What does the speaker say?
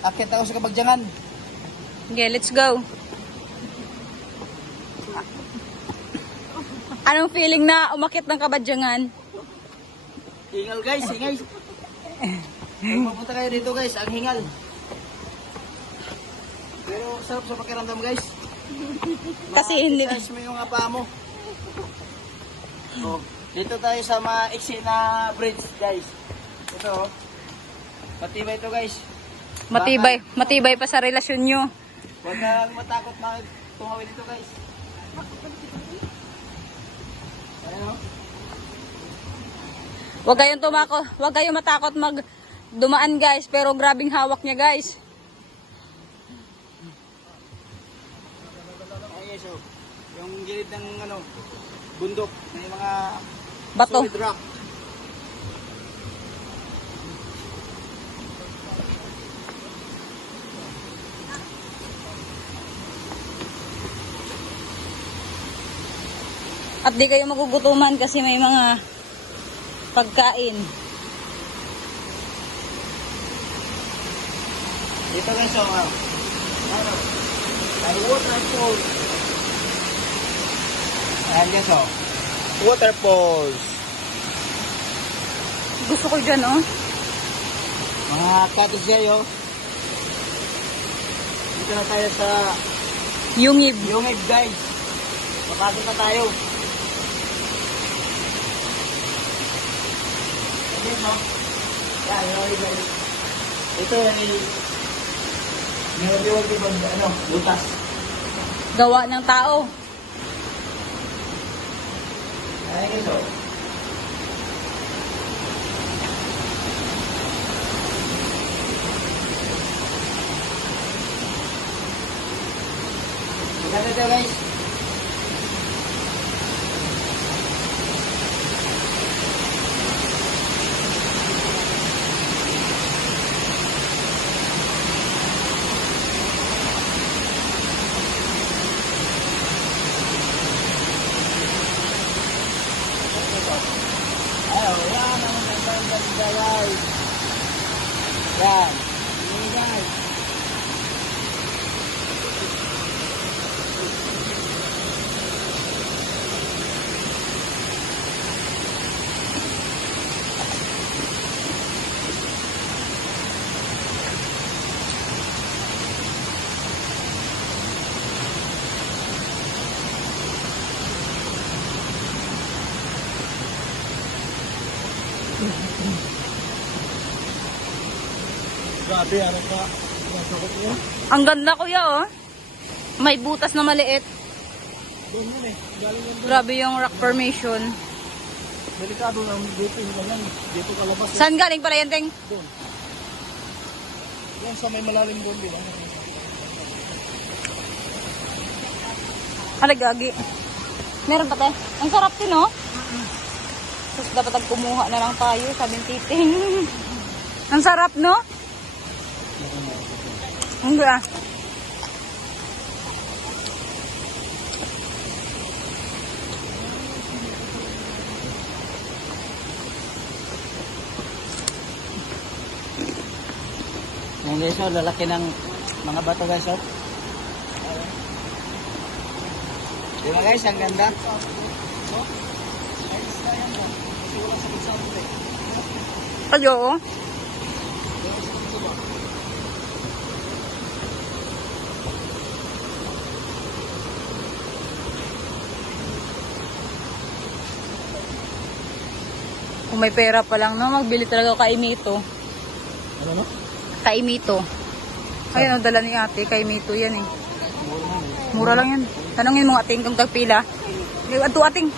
Akit ako sa Kabagjangan. Okay, let's go. Anong feeling na umakit ng Kabadyangan? Hingal guys, hingal. Kung mapunta kayo dito guys, ang hingal. Pero sarap sa pakiramdam guys. Kasi hindi. Ma-exercise mo yung paa mo. Oh, dito tayo sa maiksi na bridge guys. Ito oh. Matibay ito guys. Matibay pa sa relasyon nyo. Huwag kang matakot tumawid dito guys. Ayan o. Huwag kayong matakot dumaan guys, pero grabing hawak niya guys. Ayan guys o. Yung gilid ng bundok, may mga Bato. solid rock. At di kayo magugutuman kasi may mga pagkain. Dito guys o. Ano? May waterfall. Ayan guys o. Waterfalls. Gusto ko dyan oh. Mga cottage guys o. Dito na tayo sa Yungib. Yungib guys. Papasok na tayo. Ito ay meron butas. Gawa ng tao. Ayan ito. Maganda ito guys. Ayo, yan ang ganda guys. Yan. Ini guys. Grabe, ano ka? Nasakot niya. Ang ganda kuya oh. May butas na maliit. Doon yun eh. Galing yun doon. Grabe yung rock formation. Delikado lang dito yung ganyan. Dito kalabas. Saan galing pala yan, Teng? Doon. Yan sa may malalim doon. Gagi. Meron pa tayo. Ang sarap din oh. Sus, dapat kumuha na lang tayo, sabing titing. Ang sarap no? Hindi ah. Yan guys, oh, lalaki ng mga bato guys, oh. Di ba guys, ang ganda? Ayo oh. Kung may pera pa lang, no? Magbili talaga kay Mito. Ano no? Kay Mito. Ayun, dala ni ate. Kay Mito yan eh. Mura lang yan. Tanungin mo ating kung tagpila. Ato ating.